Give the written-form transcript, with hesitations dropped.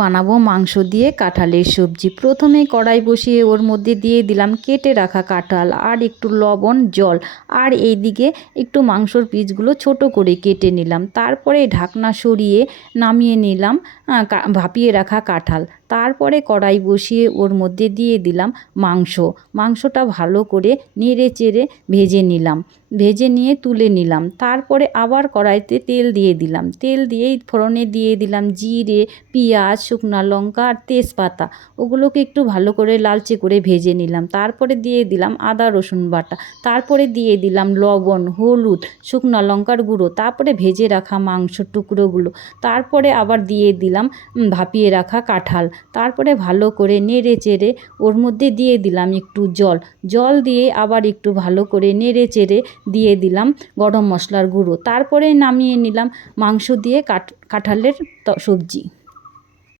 বানাবো মাংস দিয়ে কাঁঠালের সবজি। প্রথমে কড়াই বসিয়ে ওর মধ্যে দিয়ে দিলাম কেটে রাখা কাঁঠাল আর একটু লবণ, জল, আর এইদিকে একটু মাংসর পিসগুলো ছোট করে কেটে নিলাম। তারপরে ঢাকনা সরিয়ে নামিয়ে নিলাম ভাপিয়ে রাখা কাঁঠাল। তারপরে কড়াই বসিয়ে ওর মধ্যে দিয়ে দিলাম মাংসটা ভালো করে নেড়ে চেড়ে ভেজে নিলাম। ভেজে নিয়ে তুলে নিলাম। তারপরে আবার কড়াইতে তেল দিয়ে দিলাম। তেল দিয়েই ফোড়নে দিয়ে দিলাম জিরে, পেঁয়াজ, শুকনো লঙ্কা আর তেজপাতা। ওগুলোকে একটু ভালো করে লালচে করে ভেজে নিলাম। তারপরে দিয়ে দিলাম আদা রসুন বাটা। তারপরে দিয়ে দিলাম লবণ, হলুদ, শুকনো লঙ্কার গুঁড়ো। তারপরে ভেজে রাখা মাংসর টুকরোগুলো। তারপরে আবার দিয়ে দিলাম ভাপিয়ে রাখা কাঁঠাল। তারপরে ভালো করে নেড়ে চেড়ে ওর মধ্যে দিয়ে দিলাম একটু জল দিয়ে আবার একটু ভালো করে নেড়ে চেড়ে দিয়ে দিলাম গরম মশলার গুঁড়ো। তারপরে নামিয়ে নিলাম মাংস দিয়ে কাঁঠালের সবজি।